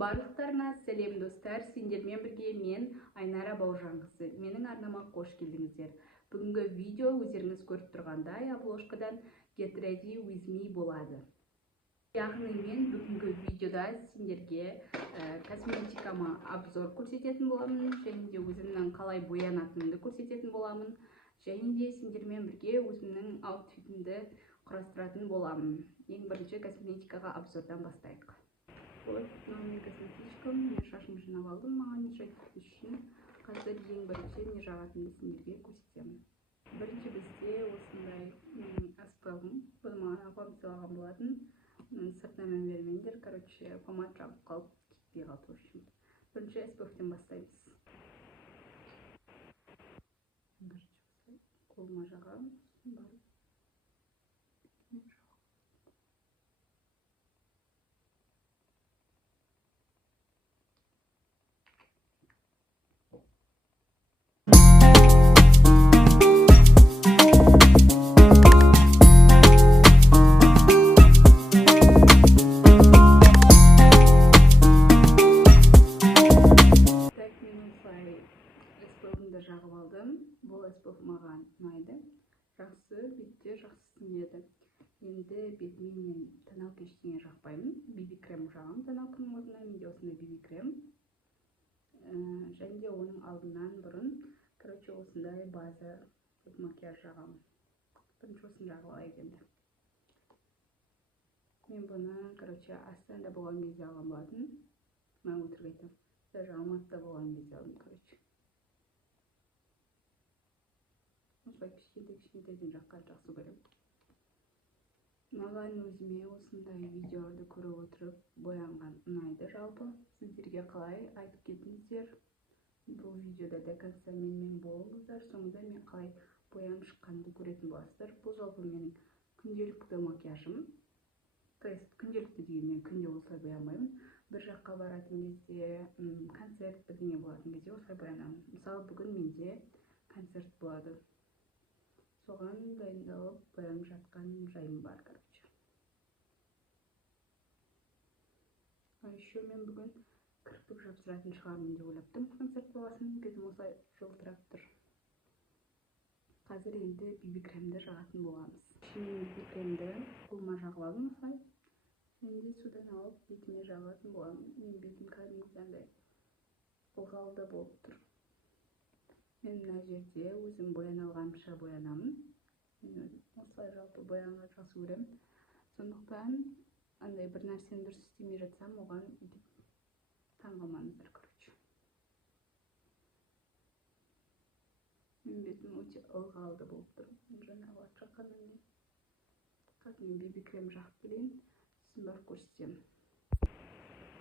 Барлықтарыңа сәлем достар, сендермен бірге мен Айнара Бауыржанқызы. Менің арнама қош келдіңіздер. Бүгінгі видео өздеріңіз көріп тұрғандай обложкадан Get Ready With Me болады. Яғни мен бүгінгі видеода сендерге косметикама обзор көрсететін боламын, және де өзімнің қалай боянатынымды көрсететін боламын, және де сендермен бірге өзімнің аутфитімді құрастыратын боламын. Ең бірінші косметикаға обзордан бастайық. Вот, мына косметичкам, мен шашымды жинап алдым, маған не жағатын үшін қазір ең бірінші не жағатынымды сендерге көрсетемін. Бірінші бізде осындай аспабым, бұны маған апам сыйлаған болатын. Сыртынан мән бермеңдер, короче, помад жағып қалып кетпей қалды үшін. Бірінші аспабтан бастаймыз. Қолыма жағамын, барып. Жағып алдым. Бұл аспап маған ұнайды. Жақсы, бетте жақсы сіңеді. Енді бетіме мен тоналка ештеңе жақпаймын. BB крем жағамын тоналканың орнына. Менде осындай BB крем. Және де оның алдынан бұрын, короче, осындай база макияж жағамын. Бірінші осыны жағып алайық енді. Мен бұны, короче, Астанада болған кезде алған болатын. Мен өтірік айтамын. Даже Алматыда болған кезде алдым, короче. Осылай кішкентай-кішкентайден жаққан жақсы көремін. Маған өзіме осындай видеоларды көріп отырып боянған ұнайды жалпы. Сіздерге қалай айтып кетіңіздер. Бұл видеода до конца менімен болыңыздар. Соңында мен қалай боянып шыққанымды көретін боласыздар. Бұл жалпы менің күнделікті макияжым. Күнделікті деген мен күнде осылай боянбаймын. Bir жаққа баратын кезде, концерт бірдеңе болатын кезде осылай боянамын. Мысалы, бүгін менде концерт болады. Соған дайындалып боянып жатқан жайым бар, короче. Еще мен бүгін кірпік жапсыратын шығармын деп ойлаптым. Концерт болғасын бетім осылай жылтырап тұр. Қазір енді BB кремді жағатын боламыз. Мен BB кремді қолыма жағып алдым осылай. Енді судан алып бетіме жағатын боламын. Мен бетім кәдімгідей ылғалды болып тұр. Мен мына жерде өзім бояналғанша боянамын. Мен осылай жалпы боянған жақсы көремін. Сондықтан андай бір нәрсені дұрыс істемей жатсам, оған таңғалмаңыздар, короче. Мен бетім өте ылғалды болып тұр. Жаңағы жаққаннан қазір мен BB крем жағып келейін. Сосын барып көрсетемін.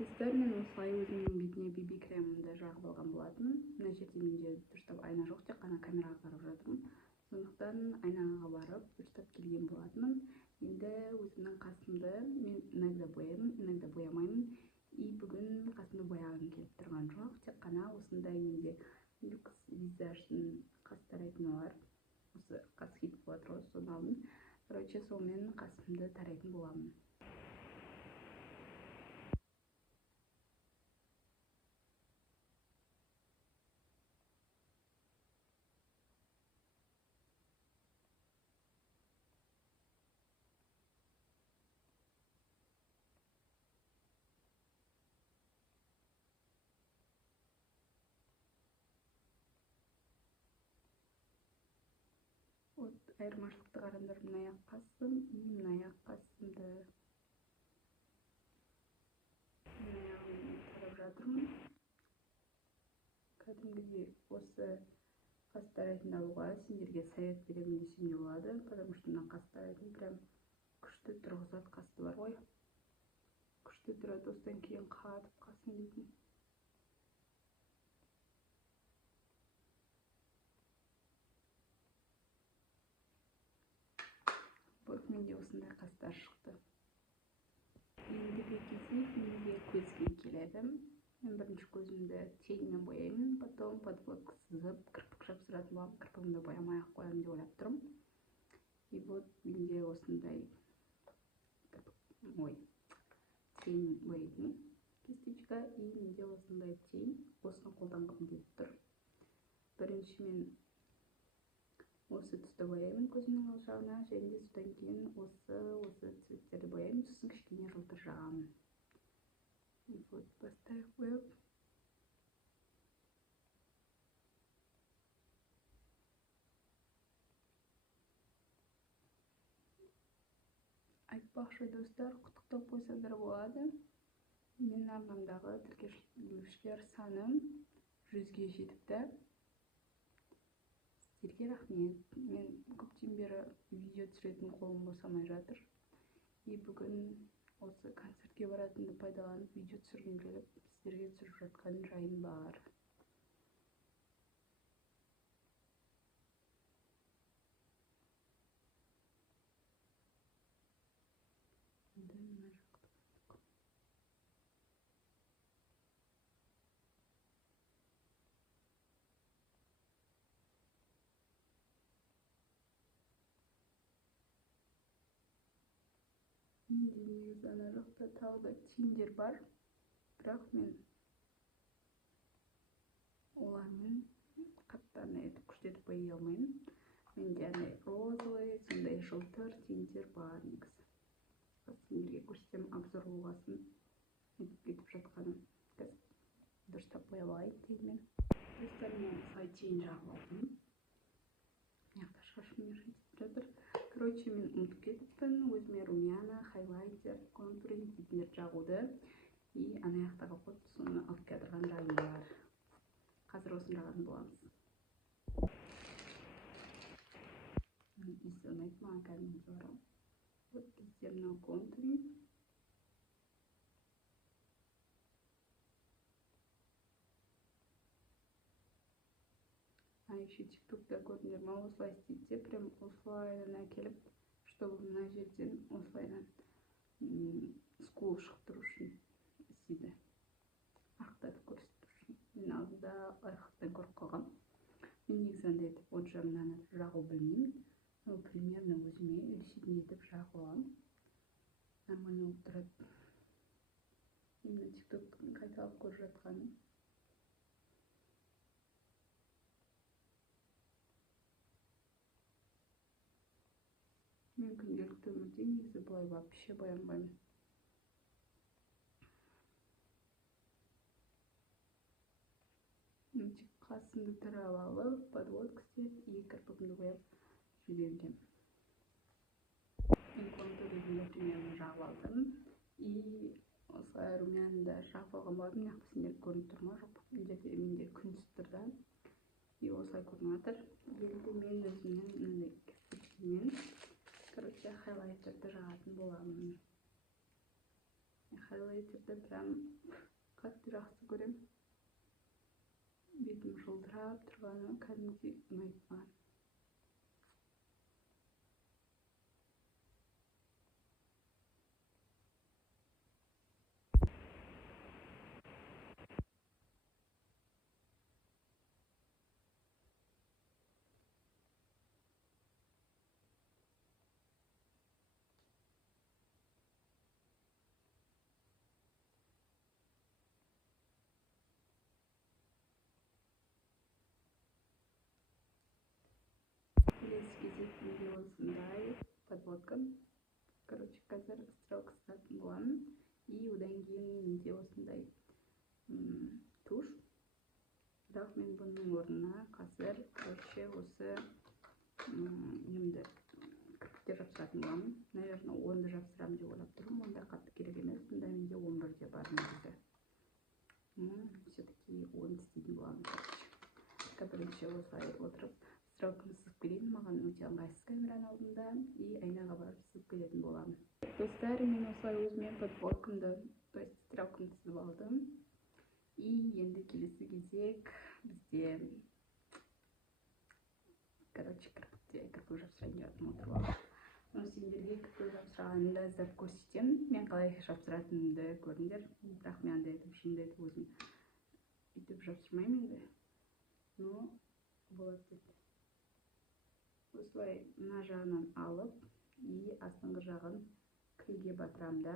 Достар, мен осылай өзімнің бетіне BB кремімді жағып алған болатын. Мына жерде менде дұрыстап айна жоқ, тек қана камераға қарап жатырмын. Сондықтан айнаға барып дұрыстап келген болатынмын. Енді өзімнің қасымды мен иногда боямын, иногда боямаймын. И бүгін қасымды бояғым келіп тұрған жоқ. Тек қана осындай менде люкс визаждың қас тарайтыны бар. Осы қас хит болады ғой, соны алдым. Короче, сонымен қасымды тарайтын боламын. Айырмашылықты қараңдар, мына аяқ қасым, мына аяқ қасымды тарап жатырмын. Кәдімгідей осы қас тарайтын алуға сендерге совет беремін десем де болады, потому что мына қас тарайтын прям күшті тұрғызады, қасты бар ғой. Күшті тұрады, осыдан кейін қатып қасын дейтін. Менде осындай қастар шықты. Ендігі кезек менде көзге келеді. Мен бірінші көзімді теңмен бояймын, потом подводка сызып, кірпік жапсыратын боламын. Кірпігімді боямай-ақ қоямын деп ойлап тұрмын. И вот менде осындай тең бояйтын кисточка, и менде осындай тең, осыны қолданғым келіп тұр. Бірінші мен осы түсті бояймын көзімнің ал жағына, және де содан кейін осы цветтерді бояймын, сосын кішкене жылтыр жағамын. И вот поставив бояп. Айтпақшы достар, құттықтап қойсаңдар болады. Менің арнамдағы тіркелушілер саны 100-ге жетіпті. Сіздерге рахмет. Мен көптен бері видео түсіретін қолым босамай жатыр. И бүгін осы концертке баратынды пайдаланып видео түсіргім келіп, сіздерге түсіріп жатқан жайым бар. Менде негізі ана жақта тағы да тиіндер бар, бірақ мен олармен қатты етіп күштетіп бояй алмаймын. Менде андай розовый, сондай жылтыр тиіндер бар негізі. Сіздерге көрсетем, обзор болғасын етіп кетіп жатқаным. Дұрыстап бояп алайын тиынмен. Достар, мен осылай тиын жағып алдым. Мыняқта шашым жетіп жатыр. Короче, мен ұмытып кетіппін өзіме румяна, хайлайтер, контуринг дейтіндер жағуды. И ана жақтағы қойып, соны алып кетірған жайым бар. Қазір осын жағатын боламыз. Иісі ұнайды маған кәдімгі жоғары. Вот бізде мынау контуринг. А еще тиктокта көрдіңдер ма, осылай істейді, прям осылайдан әкеліп, чтобы мына жерден осылайдан скул шығып тұру үшін істейді. Арықтатып көрсету үшін. Мен алдында арықтан көріп қалғам. Мен негізі андай етіп, онша мынаны жағу білмеймін. Примерно өзіме үлесетін етіп жағып аламын. Нормально болып тұрады. Мен тиктоктың қайталап көріп жатқаным. Мен күнделікті өмірде негізі бұлай вообще боянбаймын. Қасымды тарап алып, подводка істеп, и кірпігімді бояп жүремін. Мен контурды примерно жағып алдым. И осылай румяны да жағып алған болдым. Мына жақта сендер көрініп тұр ма, жоқ? Менде күн түсіп тұр да. И осылай көрініп жатыр. Енді мен өзімнің мынандай кірпіктермен короче, хайлайтерді жағатын боламын. Хайлайтерді прям қатты жақсы көрем. Бетім жылдырап тұрғаны кәдімгідей ұнайды маған. Менде осындай подводка. Короче, қазір стрелка сататын боламын. И одан кейін менде осындай туш. Бірақ мен бұның орнына қазір короче осы немді кірпіктер жапсыратын боламын. Наверное, 10-ды жапсырамын деп ойлап тұрмын. Онда қатты керек емес. Бұнда менде 11-де бар негізі. Все-таки 10 істейтін боламын. Бірінші осылай отырып стрелканы сызып келейін. Маған өте ыңғайсыз камераның алдында, и айнаға барып сызып келетін боламын. Достар, мен осылай өзіме подводкамды, то есть стрелкамды сызып алдым. И енді келесі кезек бізде короче кірпік жапсырайын деп отырмын. Сендерге кірпік жапсырғанымды іздеп көрсетемін. Мен қалай жапсыратынымды көріңдер. Бірақ мен андай етіп шынымды етіп өзім өйтіп жапсырмаймын енді. Но болады дейді. Осылай мына жағынан алып, и астыңғы жағын кілге батырамын да,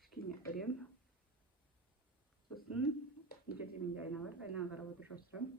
кішкене үрем. болсын. Мына жерде менде айна бар, айнаға қарап отырып жабыстырамын.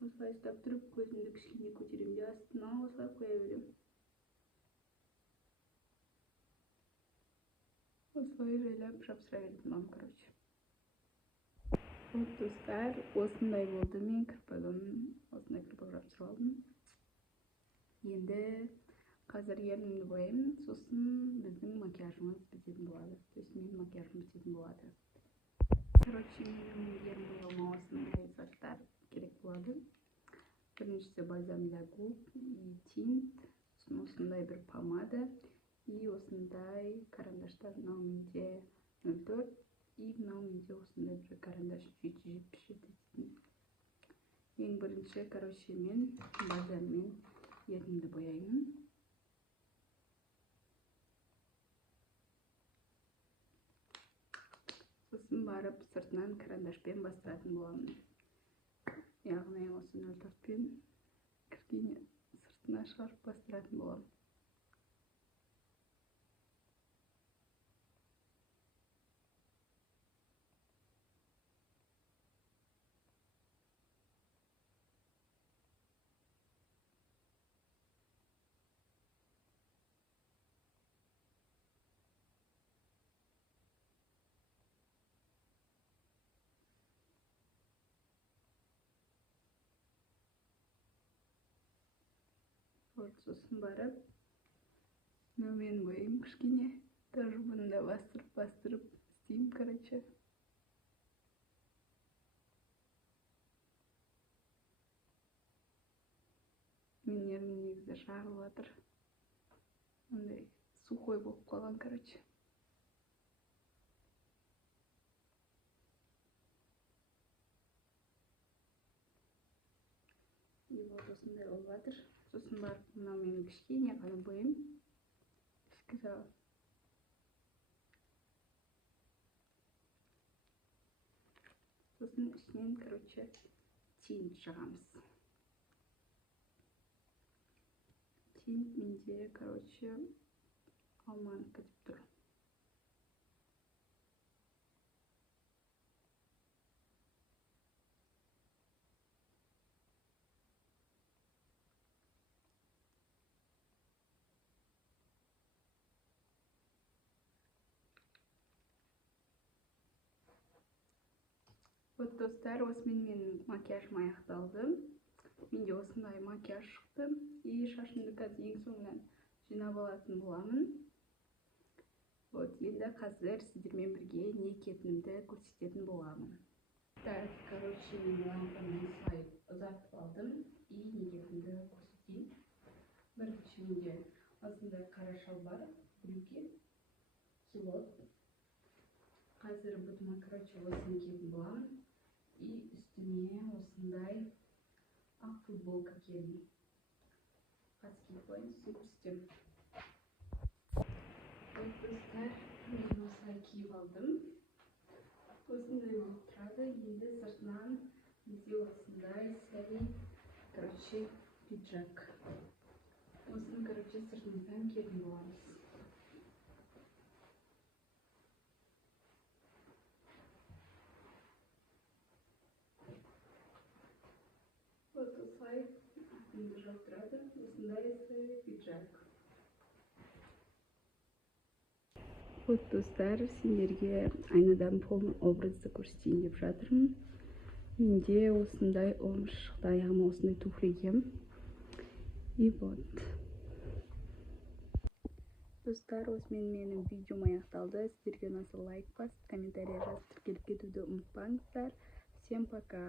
Осылай ұстап тұрып, көзімді кішкене көтеремін де астына осылай қоя беремін. Осылай жайлап жабыстыра бердім, короче. Вот, достар, осындай болды. Мен кірпігім осындай кірпік жабыстырып алдым. Енді қазір ернімді бояймын, сосын біздің макияжымыз бітетін болады. То есть менің макияжым бітетін болады. Короче, менің ерін бояуыма осындай заттар керек болады. Біріншісі бальзам для губ и тинт, сосын осындай бір помада и осындай карандаштар. Мынау менде 04 и мынау менде осындай бір карандаш 777. Ең бірінші, короче, мен бальзаммен ернімді бояймын. Сосын барып сыртынан карандашпен бастыратын боламын. Яғни осы 04-пен кіргене сыртына шығарып бастыратын боламын. Вот, сосын барып, мен бояймын кішкене. Тоже бұны да бастырып істеймін, короче. Мен ернім негізі жарылып жатыр. Ондай сухой болып қалған, короче. И вот осындай болып жатыр. Сосын барып, мынау менің кішкене ғана бояймын. Ішкі жағы. Сосын ішінен, короче, тинт жағамыз. Тинт менде, короче, алманыкі деп тұр. Вот, достар, осымен менің макияжым аяқталды. Менде осындай макияж шықты. И шашымды қазір ең соңынан жинап алатын боламын. Вот, енді қазір сіздермен бірге не екенімді көрсететін боламын. Так, короче, мен лампаны осылай ұзартып алдым. И не екенімді көрсетейін. Бірінші менде осындай қара шалбар, брюки, килот. Қазір бұтыма, короче, осыны киетін боламын. И үстіне осындай ақ футболка киемін. Қазір киіп қояйын, сосын көрсетемін. Вот, достар, мен осылай киіп алдым. Осындай болып тұрады. Енді сыртынан бізде осындай сәл, короче, пиджак. Осыны, короче, сыртымыздан киетін боламыз. Вот осылай астымды жауып тұрады. Осындай сәл пиджак. Вот, достар, сендерге айнадан полный образды көрсетейін деп жатырмын. Менде осындай омыш шықты, аяғыма осындай туфли киемін. И вот. Достар, осымен менің видеом аяқталды. Сіздерге ұнаса лайк басып, комментарий жазып, тіркеліп кетуді ұмытпаңыздар. Всем пока.